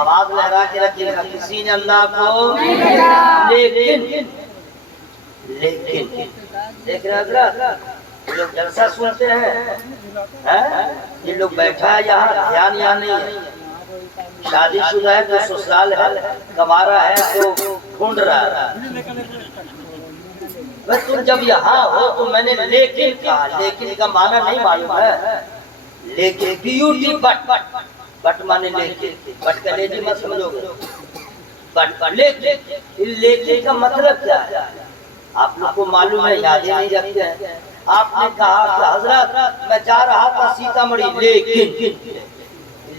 آواز لہرا کے رکھیے گا، کسی نے اللہ کو لیکن دیکھ رہے حضرت یہ لوگ جلسہ سنتے ہیں، یہ لوگ بیٹھا ہے یہاں، دھیان یہاں نہیں ہے، شادی شدہ ہے تو سسرال ہے، کمارا ہے تو ڈھونڈ رہا ہے۔ بس تم جب یہاں ہو تو میں نے لیکن کہا، لیکن کا معنی نہیں معلوم ہے، لیکن بیوٹی بٹ مانے لیکن، بٹ کا لیکن مت سمجھو گے، بٹ لیکن کا مطلب کیا ہے آپ لوگ کو معلوم ہے، یاد ہی نہیں رکھتے ہیں۔ آپ نے کہا کہ حضرت میں جا رہا تھا سیتا مڑھی،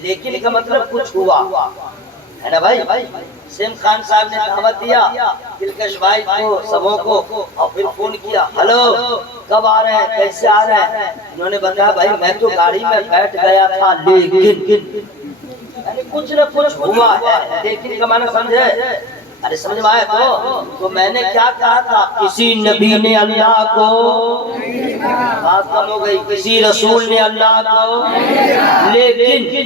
لیکن کا مطلب کچھ ہوا ہے نا بھائی۔ سیم خان صاحب نے دعوت دیا دلکش بھائی کو، سبوں کو، اور پھر فون کیا، ہلو کب آ رہے ہیں، کیسے آ رہے ہیں؟ انہوں نے بتایا بھائی میں تو گاڑی میں بیٹھ گیا تھا، لیکن کچھ نہ کچھ ہوا ہے، لیکن کا معنی سمجھے؟ ارے سمجھ میں آیا تو میں نے کیا کہا تھا، کسی نبی نے اللہ کو، بات کم ہو گئی، کسی رسول نے اللہ کو لیکن،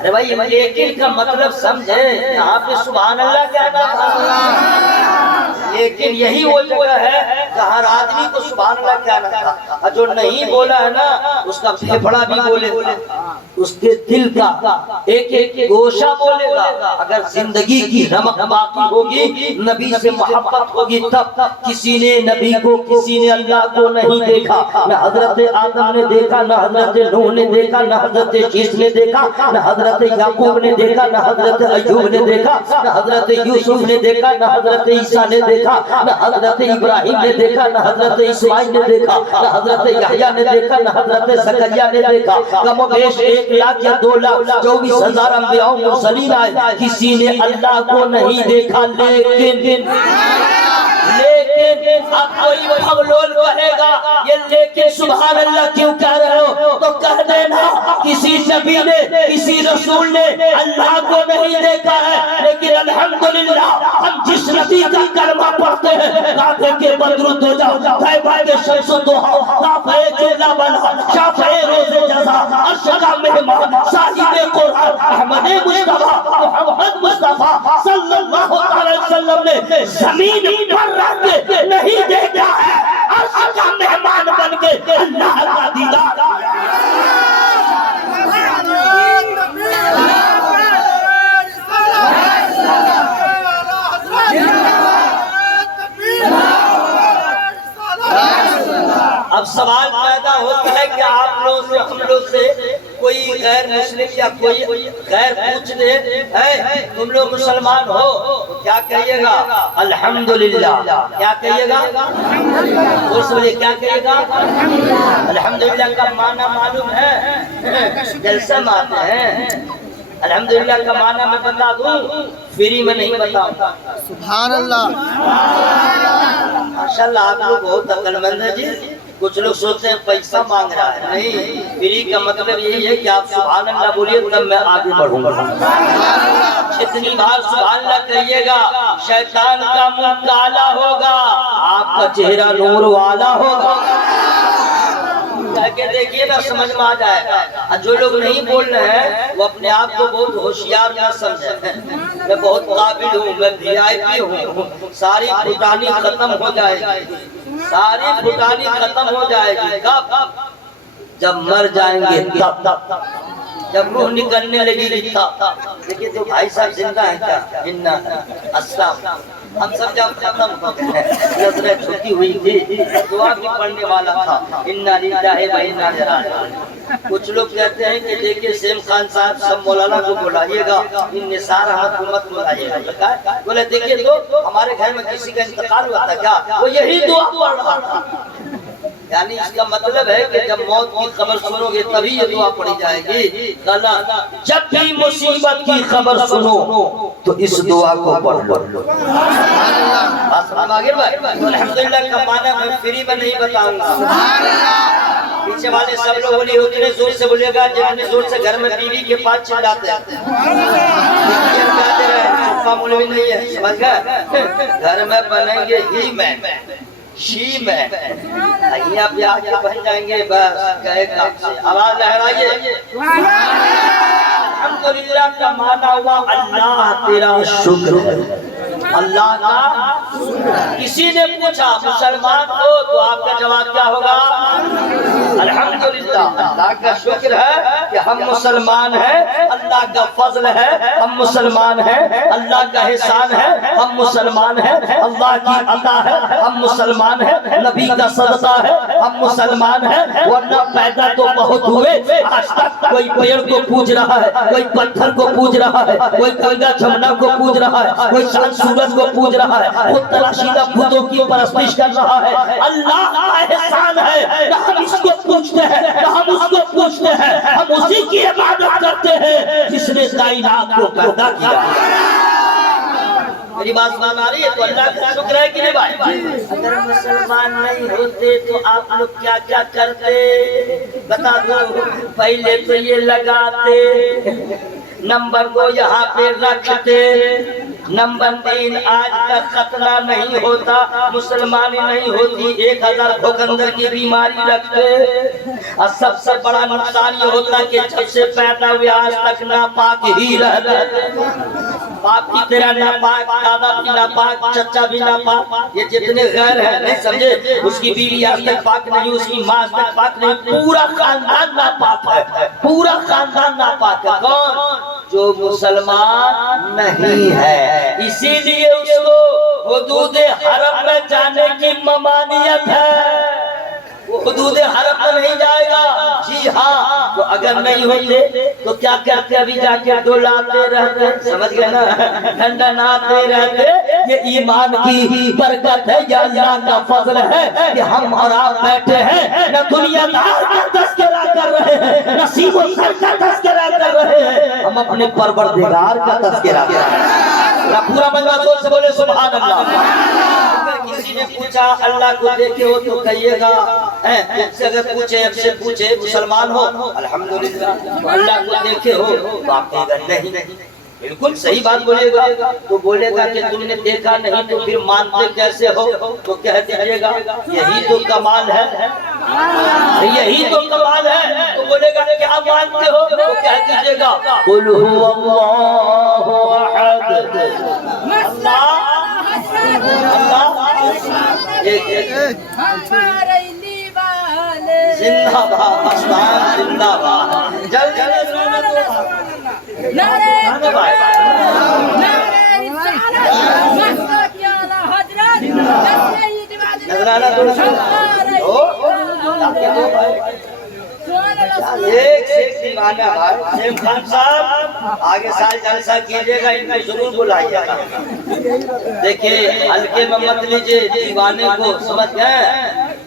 ارے بھائی لیکن کا مطلب سمجھے، یہاں پہ سبحان اللہ کہنا تھا، لیکن یہی وہ جگہ ہے کہ ہر آدمی کو سبحان اللہ کہنا تھا، اور جو نہیں بولا ہے نا اس کا پھیپھڑا بھی بولے گا، اس کے دل کا ایک ایک گوشہ بولے گا۔ اگر زندگی کی رمق باقی ہوگی، نبی سے محبت ہوگی، تب کسی نے نبی کو، کسی نے اللہ کو نہیں دیکھا، نہ حضرت آدم نے دیکھا، نہ حضرت نوح نے دیکھا، نہ حضرت شیش نے دیکھا، نہ حضرت یعقوب نے دیکھا، نہ حضرت ایوب نے دیکھا، نہ حضرت یوسف نے دیکھا، نہ حضرت عیسیٰ نے دیکھا، نہ حضرت ابراہیم نے دیکھا، نہ حضرت اسماعیل نے دیکھا، نہ حضرت یحییٰ نے دیکھا، نہ حضرت زکریا نے دیکھا۔ کم و بیش 1 لاکھ یا 2 لاکھ 24,000 انبیاء و مرسلین آئے، کسی نے اللہ کو نہیں دیکھا، لیکن اب کوئی بغلول کہے گا یہ لیکن سبحان اللہ کیوں کہہ رہے ہو، تو کہہ دینا کسی نبی نے، کسی رسول نے اللہ کو نہیں دیکھا ہے، لیکن الحمدللہ ہم جس نبی کا کلمہ پڑھتے ہیں، کعبے کے بدر الدجا، طیبہ کے شمس الضحیٰ، کعبہ جولا بنا، شافع روز جزا، عرش کا مہمان، صاحب قرآن احمد مصطفیٰ محمد مصطفیٰ صلی اللہ علیہ وسلم نے زمین پر رہ کے نہیں دیکھا ہے، عرش کا مہمان بن کے اللہ کا دیدار۔ اب سوال پیدا ہوتا ہے کہ آپ لوگ سے، ہم لوگ سے کوئی غیر مسلم یا کوئی غیر پوچھ دے ہے تم لوگ مسلمان ہو تو کیا کہیے گا؟ الحمدللہ۔ کیا کہیے گا؟ اس وجہ کیا کہیے گا؟ الحمدللہ کا معنی معلوم ہے؟ جلسہ ماتے ہیں۔ الحمدللہ کا معنی میں بتا دوں، فری میں نہیں بتاؤں گا۔ سبحان اللہ۔ ماشاءاللہ آپ لوگ بہت عقل مند ہیں جی۔ کچھ لوگ سوچتے ہیں پیسہ مانگ رہا ہے، نہیں، فری کا مطلب یہی ہے کہ آپ سبحان اللہ بولیے تب میں آگے بڑھوں گا۔ جتنی بار سبحان اللہ کہیے گا شیطان کا منہ کالا ہوگا، آپ کا چہرہ نور والا ہوگا۔ کہہ کے دیکھیے نا، سمجھ میں آ جائے گا۔ جو لوگ نہیں بول رہے ہیں وہ اپنے آپ کو بہت ہوشیار نہ سمجھیں، میں بہت قابل ہوں، میں VIP ہوں، ساری پھٹانی ختم ہو جائے گی، ساری پھٹانی ختم ہو جائے گی۔ کب؟ جب مر جائیں گے، تب جب روح نکلنے لگے گی تب۔ دیکھیے تو بھائی صاحب زندہ ہیں کیا؟ السلام، ہم سب جب ختم ہو گئے، نظریں چھپی ہوئی تھی، دعا بھی پڑھنے والا تھا، انا للہ و انا الیہ راجعون۔ کچھ لوگ کہتے ہیں کہ دیکھیے سیم خان صاحب سب مولانا کو بلائیے گا، ان نثار احمد کو مت بلائیے گا۔ بولے دیکھیے تو ہمارے گھر میں کسی کا انتقال ہوا تھا کیا؟ وہ یہی دعا پڑھ رہا تھا۔ یعنی اس کا مطلب ہے کہ جب موت کی خبر سنو گے تبھی یہ دعا پڑھی جائے گی۔ جب بھی مصیبت کی خبر سنو تو اس دعا کو پڑھ لو۔ الحمدللہ کا معنی میں فری میں نہیں بتاؤں گا۔ پیچھے والے سب لوگ بولی اتنے زور سے بولے گا جتنے زور سے گھر میں بیوی کے پاس چلاتے ہیں۔ چپا مولوی نہیں ہے، سمجھ گئے؟ گھر میں بنیں گے ہی میں، شی میں، یہاں پہ آگے بن جائیں گے، بس کہے کام سے۔ آواز لہرائیے۔ الحمدللہ کا معنی ہوا اللہ تیرا شکر ہے، اللہ کا۔ کسی نے پوچھا مسلمان ہو تو آپ کا جواب کیا ہوگا؟ الحمدللہ، اللہ کا شکر ہے کہ ہم مسلمان ہیں، اللہ کا فضل ہے ہم مسلمان ہیں، اللہ کا احسان ہے ہم مسلمان ہیں، اللہ کی عطا ہے ہم مسلمان ہیں، نبی کا صدقہ ہے ہم مسلمان ہیں۔ ورنہ پیدا تو بہت ہوئے، آج تک کوئی پیڑ کو پوج رہا ہے، کوئی پتھر کو پوج رہا ہے، کوئی گنگا جمنا کو پوج رہا ہے، کوئی چاند سورج کو پوج رہا ہے، خود تلاشیدہ بتوں کی پرستش کر رہا ہے۔ اللہ کا احسان ہے، نہ ہم اس کو پوچھتے ہیں نہ ہم اس کو پوچھتے ہیں، ہم اسی کی عبادت کرتے ہیں جس نے کائنات کو پیدا کیا۔ میری بات سمجھ آ رہی ہے؟ تو اللہ کا شکر ہے کہ نہیں بھائی؟ اگر مسلمان نہیں ہوتے تو آپ لوگ کیا کیا کرتے بتا دو؟ پہلے تو یہ لگاتے، نمبر 2 یہاں پہ رکھتے، نمبر 3 آج تک ختنہ نہیں ہوتا، مسلمانی نہیں ہوتی، 1000 بھوکندر کی بیماری رکھتے، اور سب سے بڑا نقصان یہ ہوتا کہ جب سے پیدا ہوئے آج تک ناپاک ہی رہتے، باپ کی طرح ناپاک، دادا بھی ناپاک، چچا بھی ناپاک، یہ جتنے غیر ہیں نہیں سمجھے، اس کی بیوی آج تک پاک نہیں، اس کی ماں آج تک پاک نہیں، پورا خاندان ناپاک ہے، پورا خاندان ناپاک ہے۔ کون؟ جو مسلمان نہیں ہے، اسی لیے اس کو حدود حرم میں جانے کی ممانعت ہے، وہ حدود حرم میں نہیں جائے گا۔ جی ہاں، تو اگر نہیں ہوتے تو کیا کرتے؟ ابھی جا کے ڈولاتے رہتے، سمجھ گئے نا، ڈنڈناتے رہتے۔ یہ ایمان کی برکت ہے، یہ اللہ کا فضل ہے کہ ہم اور آپ بیٹھے ہیں، نہ دنیا دار کا تذکرہ کر رہے ہیں، نہ سیب و سر کا تذکرہ کر رہے ہیں، ہم اپنے پروردگار کا تذکرہ کر رہے ہیں۔ پورا بندہ زور سے بولے سبحان اللہ۔ کسی نے پوچھا اللہ کو دیکھے ہو تو کہیے گا، سے اگر پوچھے اب سے پوچھے مسلمان ہو الحمدللہ، تو اللہ کو دیکھے ہو تو آپ کہے گا نہیں، بالکل صحیح بات بولے گا۔ تو بولے گا کہ تم نے دیکھا نہیں تو پھر مانتے کیسے ہو؟ تو کہہ دیجیے گا یہی تو کمال ہے، یہی تو کمال ہے۔ تو بولے گا کیا مانتے ہو؟ تو کہہ دیجیے گا قل هو اللہ احد، زندہ باد، زندہ باد، جلدی خان صاحب آگے سال جلسہ کیجئے گا، ان کو ضرور بلائیے گا۔ دیکھیں ہلکے میں مت لیجئے، دیوانے کو سمجھ گئے،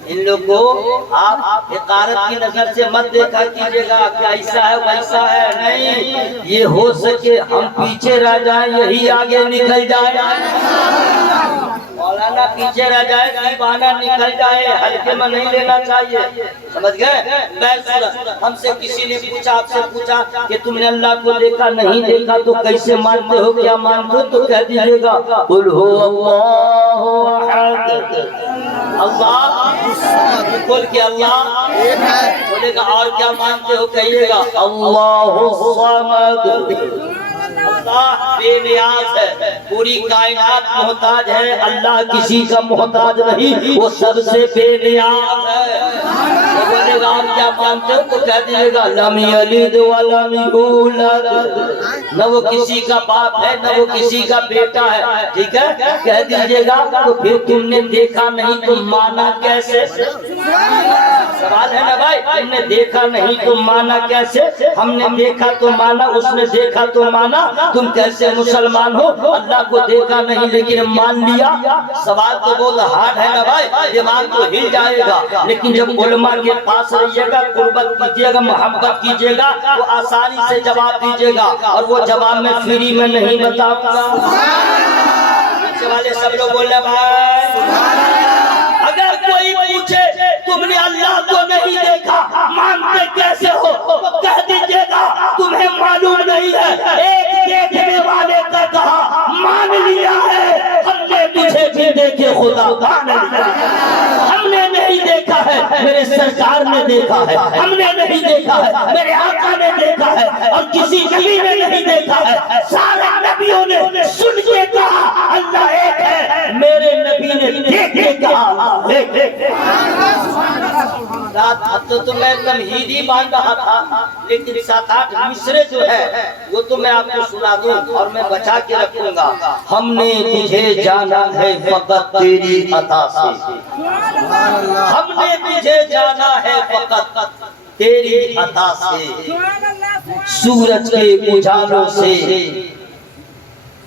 ان لوگوں کو آپ حقارت کی نظر سے مت دیکھا کیجئے گا کہ ایسا ہے ویسا ہے، نہیں، یہ ہو سکے ہم پیچھے رہ جائیں یہی آگے نکل جائے، مولانا پیچھے رہ جائے دیوانہ نکل جائے، ہلکے میں نہیں لینا چاہیے، سمجھ گئے؟ ہم سے کسی نے پوچھا، آپ سے پوچھا کہ تم نے اللہ کو دیکھا نہیں دیکھا تو کیسے مانتے ہو، کیا مانتے ہو؟ تو کہہ دیجئے گا قل هو اللہ احد، اللہ بول کے اللہ بولے گا، اور کیا مانتے ہو؟ کہیے گا اللہ الصمد، اللہ بے نیاز ہے، پوری کائنات محتاج ہے، اللہ کسی کا محتاج نہیں، وہ سب سے بے نیاز ہے۔ وہ بولے گا آپ کیا مانتے ہو؟ تو کہہ دیجیے گا لم یلد ولم یولد، نہ وہ کسی کا باپ ہے نہ وہ کسی کا بیٹا ہے، ٹھیک ہے؟ کہہ دیجیے گا تو پھر تم نے دیکھا نہیں تو مانا کیسے؟ سوال ہے نا بھائی، تم نے دیکھا نہیں تو مانا کیسے؟ ہم نے دیکھا تو مانا، اس نے دیکھا تو مانا، تم کیسے مسلمان ہو؟ اللہ کو دیکھا نہیں لیکن مان لیا۔ سوال تو بہت ہارڈ ہے نا بھائی، دماغ تو ہل جائے گا، لیکن جب علماء کے پاس رہیے گا، قربت کیجیے گا، محبت کیجیے گا، وہ آسانی سے جواب دیجیے گا، اور وہ جواب میں فری میں نہیں بتاؤں گا۔ پیچھے والے سب لوگ بول رہے بھائی، اگر کوئی پوچھے تم نے اللہ کو نہیں دیکھا مانتے کیسے ہو، تو کہہ دیجیے گا تمہیں معلوم نہیں ہے، ایک دیکھنے والے کا کہا مان لیا ہے، ہم نے تجھے بھی دیکھے خدا، ہم نے نہیں دیکھا ہے، میرے سرکار نے دیکھا ہے، ہم نے نہیں دیکھا ہے، میرے آقا نے دیکھا ہے، اور کسی نبی نے نہیں دیکھا ہے۔ سارے نبیوں نے سن کے کہا اللہ ایک ہے، میرے نبی نے دیکھ کے کہا اللہ ایک ہے۔ رات تو میں تمہیدی مان رہا تھا، لیکن 7-8 مصرے جو ہے وہ تو میں آپ کو سنا دوں اور میں بچا کے رکھوں گا۔ ہم نے تجھے جانا ہے فقط تیری عطا سے، ہم نے تجھے جانا ہے فقط تیری عطا سے، سورج کے اجالوں سے،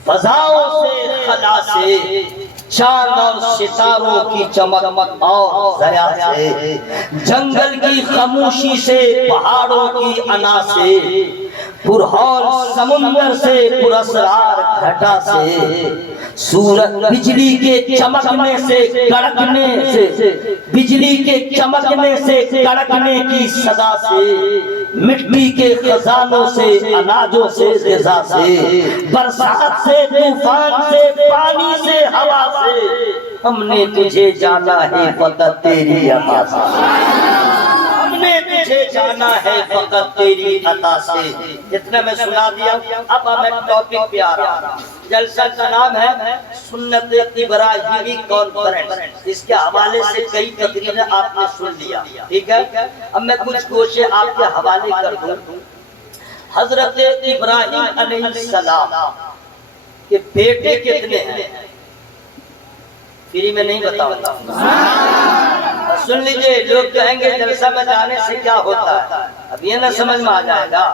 فضاؤں سے، خلا سے، چاند اور ستاروں کی چمک اور ضیا سے، جنگل کی خاموشی سے، پہاڑوں کی انا سے، پرہول سمندر سے، پراسرار گھٹا سے، سورج بجلی کے چمکنے سے کڑکنے سے، بجلی کے چمکنے سے کڑکنے کی صدا سے، مٹی کے خزانوں سے، اناجوں سے، غذا سے، برسات سے، طوفان سے، پانی سے، ہوا سے، ہم نے تجھے جانا ہے فقط تیری عطا سے، ہم نے تجھے جانا ہے فقط تیری عطا سے۔ جتنا میں سنا دیا، اب میں ٹاپک پہ آ رہا ہوں۔ جلسہ کا نام ہے سنت ابراہیمی کانفرنس، اس کے حوالے سے کئی تقریریں آپ نے سن لیا، ٹھیک ہے؟ اب میں کچھ گوشے آپ کے حوالے کر دوں۔ حضرت ابراہیم علیہ السلام کے بیٹے کتنے ہیں؟ فری میں نہیں بتاؤں گا، سن لیجئے۔ لوگ کہیں گے جلسہ میں جانے سے کیا ہوتا ہے، اب یہ نہ سمجھ میں آ جائے گا۔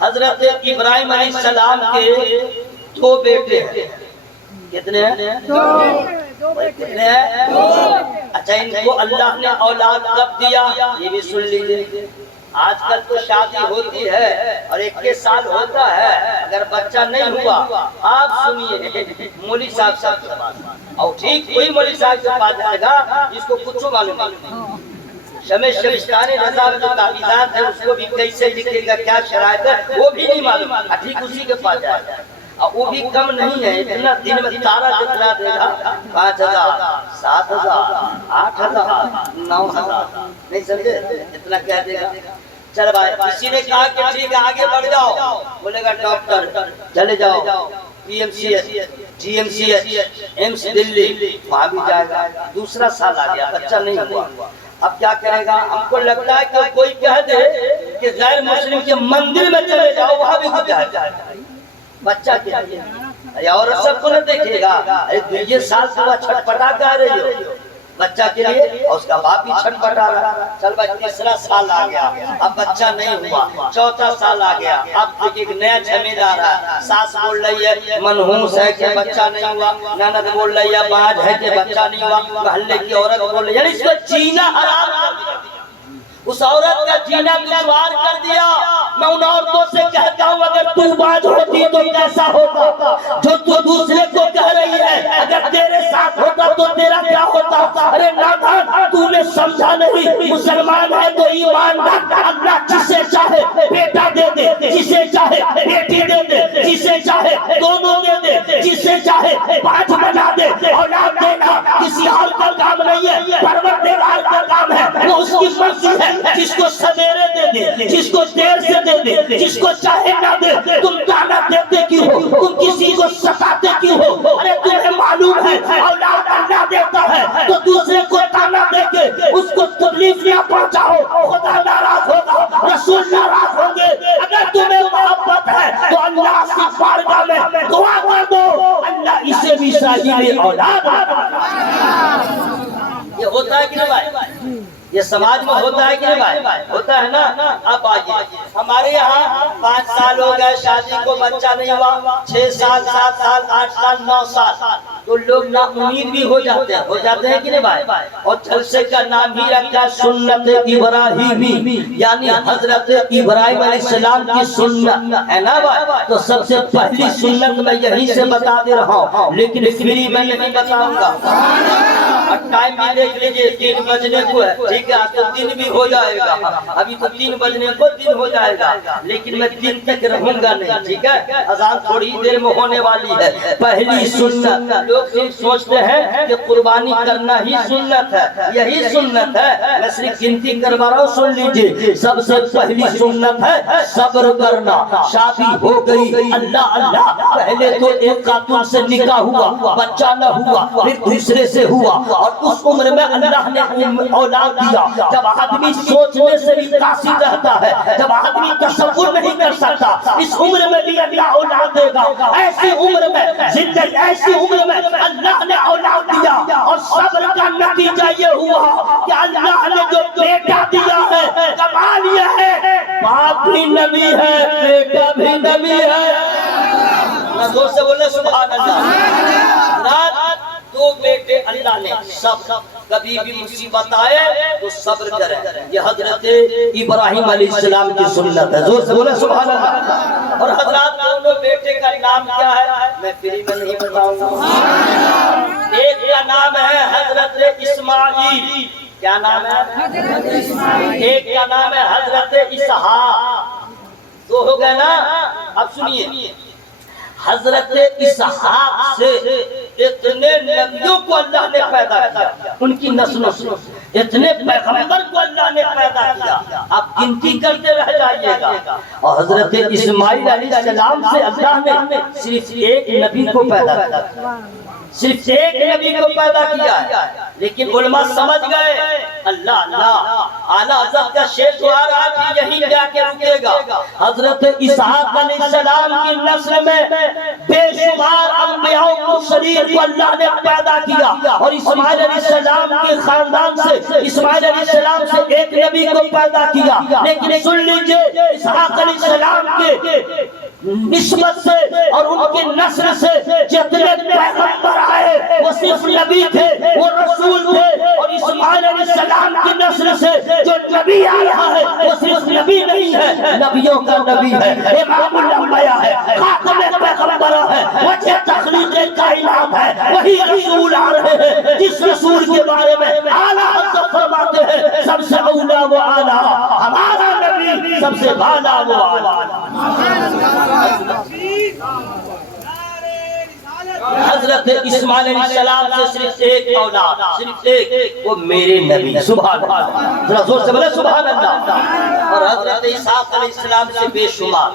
حضرت ابراہیم علیہ السلام کے 2 بیٹے ہیں۔ کتنے ہیں؟ کتنے ہیں؟ اچھا، ان کو اللہ نے اولاد کب دیا یہ بھی سن لیجئے۔ آج کل تو شادی ہوتی ہے اور 21 سال ہوتا ہے، اگر بچہ نہیں ہوا آپ سنیے مولوی صاحب سے بات، اور ٹھیک کوئی مولوی صاحب سے بات جائے گا جس کو کچھ معلوم نہیں، شمع شمشتانی رضا میں جو تعویذات ہے اس کو بھی کیسے لکھے گا، کیا شرائط ہے وہ بھی نہیں معلوم، ٹھیک اسی کے پاس جائے گا۔ وہ بھی کم نہیں ہے، اتنا دن میں تارا دکھلا دے گا 5000 7000 8000 9000، نہیں سمجھے؟ اتنا کہہ دے گا۔ چل بھائی، کسی نے کہا کہ ٹھیک ہے آگے بڑھ جاؤ، بولے گا ڈاکٹر چلے جاؤ P M C H, G M C H, AIIMS Delhi, وہاں بھی جائے گا۔ دوسرا سال آ گیا، بچہ نہیں ہوا، اب کیا کرے گا؟ ہم کو لگتا ہے کہ کوئی کہہ دے کہ غیر مسلم کے مندر میں چلے جاؤ، وہاں بھی کچھ جائے گا۔ بچہ کیا ہے؟ عورت سب کو نہ دیکھے گا، یہ سال صبح چھٹپٹا کر رہی ہو بچہ کے لیے، اور اس کا باپ بھی چھٹپٹا رہا۔ چل بھائی، 3را سال آ گیا، اب بچہ نہیں ہوا، 4تھا سال آ گیا، اب ایک نیا جھمیلا آ رہا ہے۔ ساس بول رہی ہے منحوس ہے کہ بچہ نہیں ہوا، نند بول رہی ہے باج ہے کہ بچہ نہیں ہوا، محلے کی عورت بول رہی ہے، یعنی اس کو جینا حرام کر دیا، اس عورت کا جینا دشوار کر دیا۔ میں ان عورتوں سے کہتا ہوں اگر تو باز ہوتی تو کیسا ہوتا، جو تو دوسرے کو کہہ رہی ہے اگر تیرے ساتھ ہوتا تو تیرا کیا ہوتا؟ ارے نادان، تو نے سمجھا نہیں، مسلمان ہے تو ایماندار، اللہ جسے چاہے بیٹا دے دے، جسے چاہے بیٹی دے دے، جسے چاہے دونوں دے دے، جسے چاہے پانچ بنا دے۔ اولاد دینا کسی اور کا کام نہیں ہے، پروردگار کا کام ہے، وہ اس کی مرضی ہے، جس کو سویرے دے دے، جس کو دیر سے دے دے، جس کو چاہے نہ دے۔ تم دانا دیتے کیوں ہو؟ تم کسی کو ستاتے کیوں ہو؟ ارے تمہیں معلوم ہے اولاد اللہ دیتا ہے تو دوسرے کو دانا دے کے اس کو تکلیف نہ پہنچاؤ، خدا ناراض ہوگا، رسول ناراض ہوں گے۔ اگر تمہیں محبت ہے تو اللہ کی بارگاہ میں دعا کر دو، اللہ اسے بھی صاحب اولاد۔ یہ ہوتا ہے کہ نہیں بھائی؟ یہ سماج میں ہوتا ہے کہ نہیں بھائی؟ ہوتا ہے نا۔ اب آئیے، ہمارے یہاں 5 سال ہو گئے شادی کو، بچہ نہیں ہوا، 6 سال 7 سال 8 سال 9 سال، تو لوگ نا امید بھی ہو جاتے ہیں کہ نہیں بھائی؟ اور جلسے کا نام ہی رکھا سنت ابراہیمی، یعنی حضرت ابراہیم علیہ السلام کی سنت ہے نا بھائی؟ تو سب سے پہلی سنت میں یہیں سے بتا دے رہا ہوں، لیکن فری میں نہیں بتاؤں گا۔ اور ٹائم بھی دیکھ لیجیے 3 بجنے کو ہے، ٹھیک ہے، آج تو دن بھی ہو جائے گا، ابھی تو 3 بجنے کو دن ہو جائے گا، لیکن میں دن تک رہوں گا نہیں، ٹھیک ہے، اذان تھوڑی دیر میں ہونے والی ہے۔ پہلی سنت، لوگ سوچتے ہیں کہ قربانی کرنا ہی سنت ہے، یہی سنت ہے، میں صرف گنتی کروا رہا ہوں، سن لیجیے۔ سب سے پہلی سنت ہے صبر کرنا۔ شادی ہو گئی، اللہ اللہ، پہلے تو ایک خاتون سے نکاح ہوا، بچہ نہ ہوا، پھر دوسرے سے ہوا، اور اس عمر میں اللہ نے اولاد دیا۔ جب آدمی سوچنے سے بھی قاصر رہتا ہے، جب آدمی تصور نہیں کر سکتا اس عمر میں بھی اللہ اولاد دے گا، ایسی عمر میں زندگی، ایسی عمر میں اللہ نے اولاد دیا، اور صبر کا نتیجہ یہ ہوا کہ اللہ نے جو بیٹا دیا ہے، کمال یہ ہے باپ بھی نبی ہے، بیٹا بھی نبی ہے۔ زور سے بولے سبحان اللہ۔ 2 بیٹے اللہ نے، سب کبھی بھی مصیبت آئے تو صبر کریں، یہ حضرت ابراہیم علیہ السلام کی سنت ہے، زور سے بولے سبحان اللہ۔ اور حضرات دونوں بیٹے کا نام کیا ہے میں فری میں نہیں بتاؤں گا۔ ایک کا نام ہے حضرت اسماعیل، کیا نام ہے حضرت اسماعیل، ایک کا نام ہے حضرت اسحاق، تو ہو گئے نا۔ اب سنیے، حضرت اسحاق سے اتنے نبیوں کو اللہ نے پیدا کیا، ان کی نسلوں سے اتنے پیغمبر کو اللہ نے پیدا کیا، آپ گنتی کرتے رہ جائیے گا۔ اور حضرت اسماعیل علیہ السلام سے اللہ نے صرف ایک نبی کو پیدا کیا، صرف ایک نبی کو پیدا کیا ہے، لیکن علماء سمجھ گئے اللہ اللہ اعلیٰ حضرت کا شیخ آ رہا ہے، یہی جا کے رکے گا۔ حضرت اسحاق علیہ السلام کی نسل میں بے شمار انبیاء و مرسلین کو اللہ نے پیدا کیا، اور اسماعیل علیہ السلام کے خاندان سے، اسماعیل علیہ السلام سے ایک نبی کو پیدا کیا، لیکن سن لیجئے اسحاق علیہ السلام کے نسبت سے اور ان کی نسل سے جتنے پیغمبر آئے وہ صرف نبی تھے، وہ رسول تھے، اور اسماعیل علیہ السلام کی نسل سے جو نبی آ رہا ہے وہ صرف نبی نہیں ہے، نبیوں کا نبی ہے، امام الانبیاء ہے، خاتم پیغمبر ہے، وجہ تخلیق کائنات ہے، وہی رسول آ رہے ہیں جس رسول کے بارے میں اعلیٰ حضرت فرماتے ہیں سب سے اولا و اعلیٰ ہمارا نبی، سب سے بالا و اعلیٰ۔ حضرت اسماعیل علیہ السلام سے صرف ایک اولاد، صرف ایک، وہ میرے نبی، سبحان اللہ، ذرا زور سے بولے سبحان اللہ۔ اور حضرت اسحاق علیہ السلام سے بے شمار۔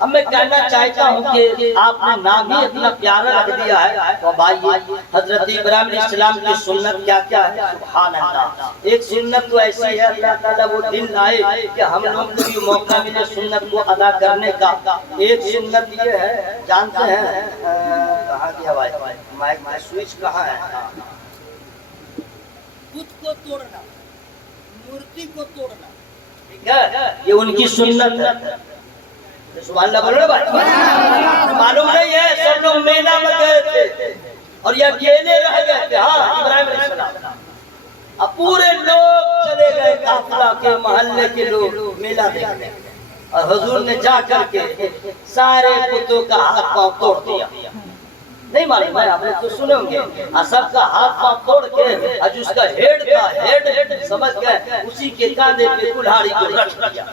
اب میں کہنا چاہتا ہوں کہ آپ نے نام ہی اتنا پیارا رکھ دیا ہے، تو بھائی حضرت ابراہیم علیہ السلام کی سنت کیا کیا ہے، سبحان اللہ۔ ایک سنت تو ایسی ہے اللہ تعالیٰ وہ دن لائے کہ ہم لوگ کو بھی موقع ملے سنت کو ادا کرنے کا۔ ایک سنت یہ ہے، جانتے ہیں کہاں گیا مائک میں سوئچ کہاں ہے، خود کو توڑنا، مورتی کو توڑنا، ٹھیک ہے، یہ ان کی سنت ہے۔ سبحان اللہ بولو بھائی، معلوم نہیں ہے سب لوگ میلہ میں گئے تھے اور یہ اکیلے رہ گئے تھے، ہاں ابراہیم علیہ السلام، اب پورے لوگ چلے گئے قافلہ کے محلے کے لوگ میلہ دیکھنے، اور حضور نے جا کر کے سارے بتوں کا ہاتھ پاؤں توڑ دیا۔ نہیں معلوم ہے، آپ نے تو سنے ہوں گے، سب کا ہاتھ پاؤں توڑ کے جو اس کا ہیڈ تھا، ہیڈ سمجھ گئے، اسی کے کاندھے پہ کلہاڑی کو رکھ دیا،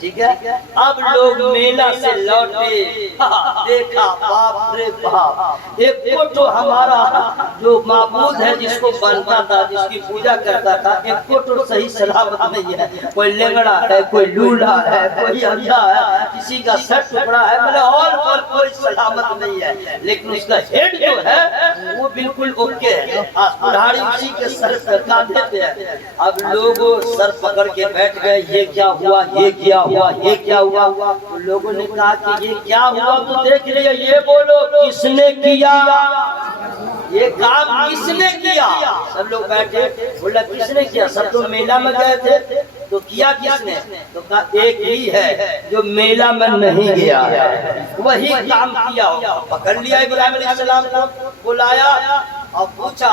ٹھیک ہے۔ اب لوگ میلہ سے لوٹے، دیکھا باپ رے باپ، ایک فوٹو ہمارا جو معبود ہے جس کو بنتا تھا، جس کی پوجا کرتا تھا، ایک فوٹو صحیح سلامت نہیں ہے، کوئی لنگڑا ہے، کوئی لولا ہے، کوئی اندھا ہے، کسی کا سر ٹکڑا ہے، مطلب اور کوئی سلامت نہیں ہے، لیکن اس کا ہیڈ جو ہے وہ بالکل اوکے ہے، کلہاڑی اسی کے سر پر کاندھے پہ ہے۔ اب لوگ سر پکڑ کے بیٹھ گئے، یہ کیا ہوا، یہ کیا ہوا، یہ کیا ہوا؟ لوگوں نے کہا کہ یہ کیا ہوا تو دیکھ لیا، یہ بولو کس نے کیا، یہ کام کس نے کیا؟ سب لوگ بیٹھے، بولا کس نے کیا؟ سب تو میلہ میں گئے تھے تو کیا کس نے؟ تو کہا ایک ہی ہے جو میلہ میں نہیں گیا ہے، وہی کام کیا ہوگا۔ پکڑ لیا ابراہیم علیہ السلام کو، بلایا اور پوچھا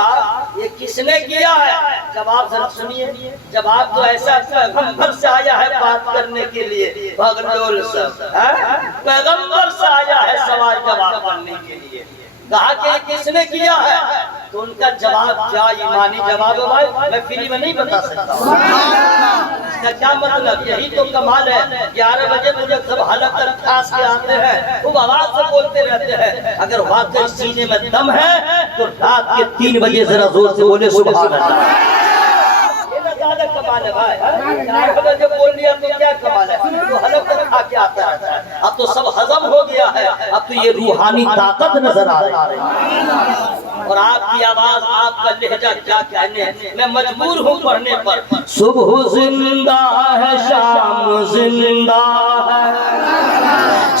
یہ کس نے کیا ہے؟ جواب ذرا سنیے، جواب تو ایسا پیغمبر سے آیا ہے بات کرنے کے لیے، بغلول سب پیغمبر سے آیا ہے سوال جواب کرنے کے لیے۔ کہا کہ کس نے کیا ہے؟ تو ان کا جواب کیا ایمانی جواب ہے بھائی، میں فری میں نہیں بتا سکتا۔ اس کا کیا مطلب؟ یہی تو کمال ہے۔ 11 بجے تو جب سب حلق کر کھاس کے آتے ہیں خوب آواز سے بولتے رہتے ہیں، اگر واقعی سینے میں دم ہے تو رات کے 3 بجے ذرا زور سے بولے سبحان اللہ۔ زیادہ کمال ہے بھائی، 4 بجے بول لیا تو کیا کمال ہے؟ تو حلق کر کھا کے آتا ہے، اب تو سب ہضم ہو گیا ہے، اب تو یہ روحانی طاقت نظر آ رہی ہے۔ اور آپ کی آواز، آپ کا لہجہ کیا کہنے ہیں، میں مجبور ہوں پڑھنے پر۔ صبح زندہ ہے شام زندہ ہے،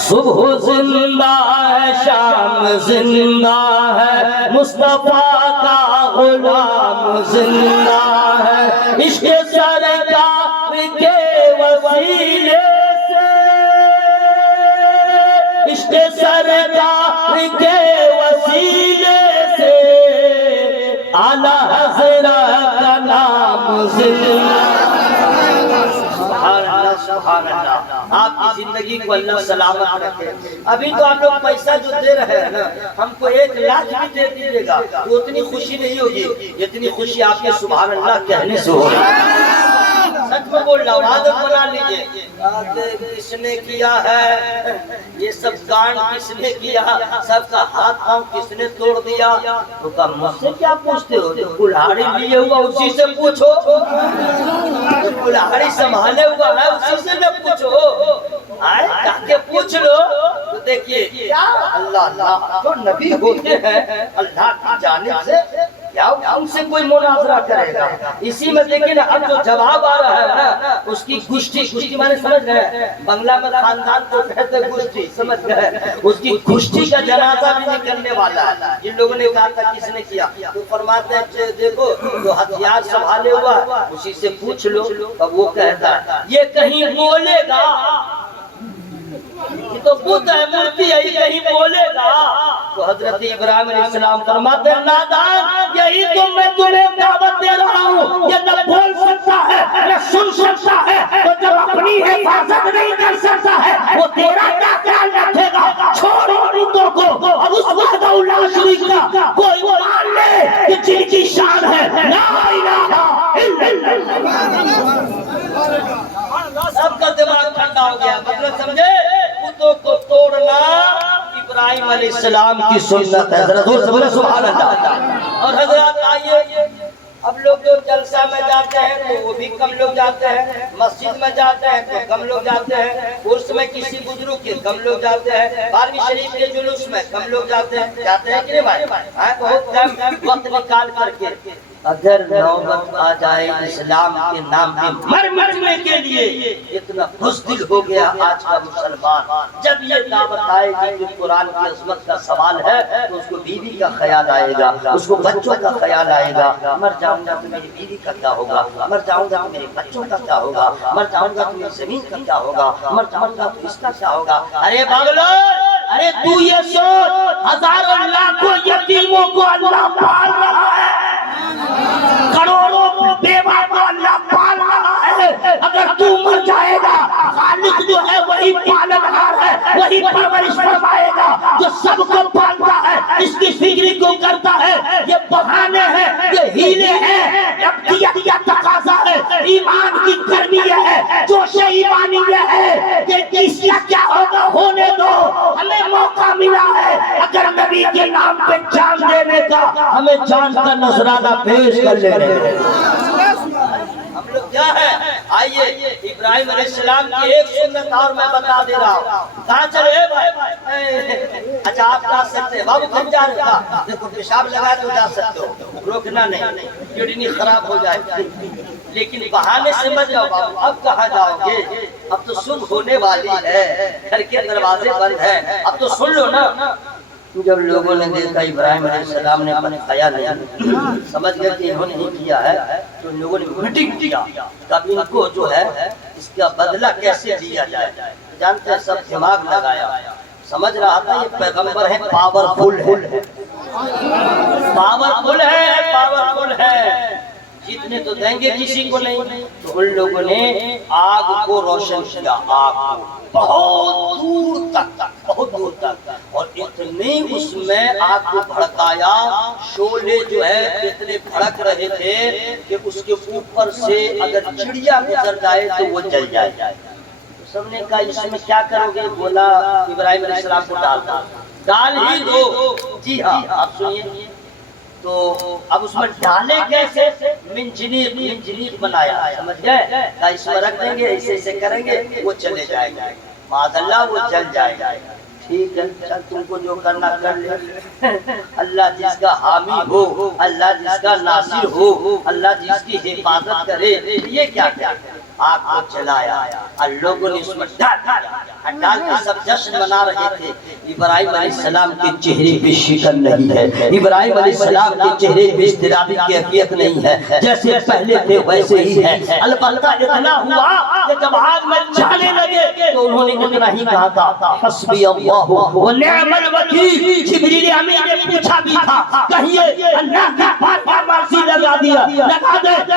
صبح زندہ ہے شام زندہ ہے، مصطفیٰ کا غلام زندہ ہے، عشق سرکار کے وسیلے سے، عشق سرکار کے وسیلے سے، اعلیٰ حضرت کا نام زندہ۔ سبحان اللہ سبحان اللہ، آپ کی زندگی کو اللہ سلامت رکھے۔ ابھی تو آپ لوگ پیسہ جو دے رہے ہیں نا، ہم کو 1 لاکھ بھی دے دیجیے گا تو اتنی خوشی نہیں ہوگی جتنی خوشی آپ کے سبحان اللہ کہنے سے ہو رہی ہے۔ سچ میں بول رہا ہوں، عادت بنا لیجیے۔ کس نے کیا ہے یہ سب کانڈ، کس نے کیا، سب کا ہاتھ پاؤں کس نے توڑ دیا؟ تو کہا مجھ سے کیا پوچھتے ہو؟ کلہاڑی لیے ہوا اسی سے پوچھو، کلہاڑی سنبھالے ہوا ہے اسی سے نہ پوچھو، آئے کہا کہ پوچھ لو۔ تو دیکھیے کیا اللہ اللہ جو نبی ہوتے ہیں اللہ کی جانب سے، کیا ان سے کوئی مناظرہ کرے گا؟ اسی میں دیکھیں نا اب جو جواب آ رہا ہے نا، اس کی گشتی، گشتی میں نے سمجھ گئے، بنگلہ میں خاندان کو کہتے گشتی، سمجھ گئے، اس کی گشتی کا جنازہ بھی نکلنے والا ہے۔ جن لوگوں نے کہا تھا کس نے کیا، تو فرماتے ہیں دیکھو جو ہتھیار سنبھالے ہوا اسی سے پوچھ لو۔ اب وہ کہتا ہے یہ کہیں بولے گا، یہ تو بت ہے، مورتی ہے، یہ کہیں بولے گا؟ تو حضرت ابراہیم علیہ السلام فرماتے ہیں نادان، یہی تو میں تمہیں دعوت دے رہا ہوں، یہ نہ بول سکتا ہے نہ سن سکتا ہے، تو جب اپنی حفاظت نہیں کر سکتا ہے وہ تیرا کیا خیال رکھے گا؟ چھوڑو بتوں کو اور اس وحدہ لا شریک کا کوئی مان لے کہ جن کی شان ہے لا الہ الا اللہ۔ سب کا دماغ ٹھنڈا ہو گیا، مطلب سمجھے؟ بتوں کو توڑنا ابراہیم علیہ السلام کی سنت ہے۔ حضرت سبحان اللہ۔ اور حضرات آئیے، اب لوگ جو جلسہ میں جاتے ہیں تو وہ بھی کم لوگ جاتے ہیں، مسجد میں جاتے ہیں تو کم لوگ جاتے ہیں، عرس میں کسی بزرگ کے کم لوگ جاتے ہیں، 12ویں شریف کے جلوس میں کم لوگ جاتے ہیں کہ نہیں بھائی؟ بہت کم وقت نکال کر کے اگر نوبت آ جائے اسلام کے نام پہ مر مرنے کے لیے، اتنا بزدل ہو گیا آج کا مسلمان، جب یہ دعوت آئے گی کہ قرآن کی عظمت کا سوال ہے تو اس کو بیوی کا خیال آئے گا، اس کو بچوں کا خیال آئے گا، مر جاؤں گا تو میری بیوی کا کیا ہوگا، مر جاؤں گا تو میرے بچوں کا کیا ہوگا، مر جاؤں گا تو میری زمین کا کیا ہوگا، مر جاؤں گا تو اس کا کیا ہوگا۔ ارے پاگلو، ارے تو یہ سوچ، ہزاروں لاکھوں یتیموں کو اللہ پال رہا ہے، کروڑوں بیوہ کو اللہ پال رہا ہے، اگر تو مر جائے گا خالق جو ہے وہی پالنہار ہے، وہی پرورش فرمائے گا، جو سب کو پالتا ہے، اس کی فکر کو کرتا ہے۔ یہ بہانے ہیں، یہ ہیلے ہیں، ابدیت کا تقاضا ہے، ایمان کی گرمی ہے، جوش ایمانی یہ ہے کہ اس کا کیا ہوگا ہونے دو، ہمیں موقع ملا ہے اگر نبی کے نام پہ جان دینے کا، ہمیں جان کا نذرانہ پیش کر لینے ہم لوگ کیا ہے۔ آئیے ابراہیم علیہ السلام کی ایک سنت اور میں بتا دے رہا ہوں، کہاں چلے بھائی؟ اچھا آپ جا سکتے ہیں، بابو کھن جا رہے تھا، دیکھو پیشاب لگا تو جا سکتے ہو، روکنا نہیں، کڈنی خراب ہو جائے، لیکن بہانے سے مت جاؤ بابو، اب کہاں جاؤ گے؟ اب تو صبح ہونے والی ہے، گھر کے دروازے بند ہیں، اب تو سن لو نا۔ جب لوگوں نے دیکھا ابراہیم علیہ السلام نے اپنے خیال نہیں سمجھ گیا کہ انہوں نے نہیں کیا ہے، تو لوگوں نے میٹنگ کیا، کب ان کو جو ہے اس کا بدلہ کیسے دیا جائے۔ جانتے ہیں سب دماغ لگایا، سمجھ رہا تھا یہ پیغمبر ہے، پاورفل ہے، پاورفل ہے، پاورفل ہے، جیتنے تو دیں گے کسی کو نہیں۔ تو ان لوگوں نے آگ کو روشن کیا، آگ کو بہت دور تک، بہت دور تک، اور اتنے اتنی اس میں آگ کو بھڑکایا، شعلے جو ہے اتنے بھڑک رہے تھے کہ اس کے اوپر سے اگر چڑیا گزر جائے تو وہ جل جائے۔ سب نے کہا اس میں کیا کرو گے؟ بولا ابراہیم علیہ السلام کو ڈال ہی دو۔ جی ہاں، آپ سنیے، تو اب اس میں ڈالے کیسے؟ منجنیق بنایا، سمجھ گئے؟ کہا اس میں رکھ دیں گے، ایسے ایسے کریں گے وہ چلے جائے گا، معاذ اللہ وہ جل جائے گا۔ ٹھیک ہے، چل تم کو جو کرنا کر لے۔ اللہ جس کا حامی ہو، اللہ جس کا ناصر ہو، اللہ جس کی حفاظت کرے، یہ کیا کیا؟ آگ کو جلایا اور لوگوں نے اس میں ڈال کے سب جشن منا رہے تھے۔ ابراہیم علیہ السلام کے چہرے پہ شکن نہیں ہے، ابراہیم علیہ السلام کے چہرے پہ اضطرابی کیفیت نہیں ہے، جیسے پہلے تھے ویسے ہی ہے۔ البتہ اتنا ہوا کہ جب آگ میں جانے لگے تو انہوں نے اتنا ہی کہا تھا، حسبی اللہ و نعم الوکیل۔ جبریل امین نے پوچھا بھی تھا، کہیے اللہ کی بات کا مرضی لگا دے۔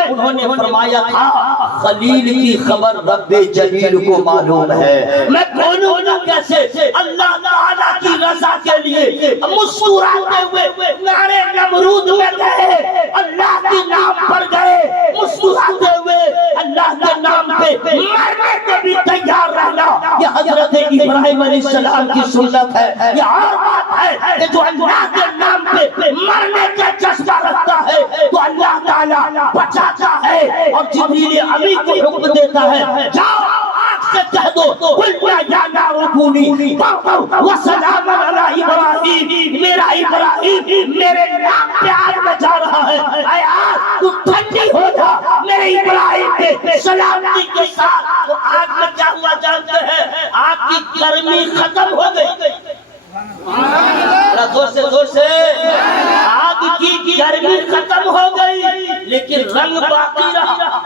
انہوں نے فرمایا تھا، خلیل کی خبر رب جلیل کو معلوم ہے، میں بولوں گا کیسے؟ اللہ تعالیٰ کی رضا کے لیے مسکراتے ہوئے نارے نمرود میں گئے، اللہ کے نام پر گئے، مسکراتے ہوئے اللہ کے نام پہ مرنے کو بھی تیار رہنا، یہ حضرت ابراہیم علیہ السلام کی سنت ہے۔ یہ اور بات ہے کہ جو اللہ کے نام پہ مرنے کا جذبہ رکھتا ہے تو اللہ تعالیٰ بچاتا ہے۔ اور جبریل امین کو حکم دیتا ہے، جاؤ آگ سے کہہ دو، قل یا نار کونی بردا وسلاما علی ابراہیم، میرا ابراہیم میرے نام پہ آگ میں جا رہا ہے، اے آگ تو ٹھنڈی ہو جا میرے ابراہیم پہ سلامتی کے ساتھ۔ تو آگ میں کیا ہوا جانتے ہیں؟ آگ کی گرمی ختم ہو گئی، زور سے آگ کی گرمی ختم ہو گئی، لیکن رنگ باقی رہا،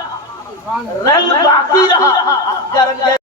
رنگ باقی رہا۔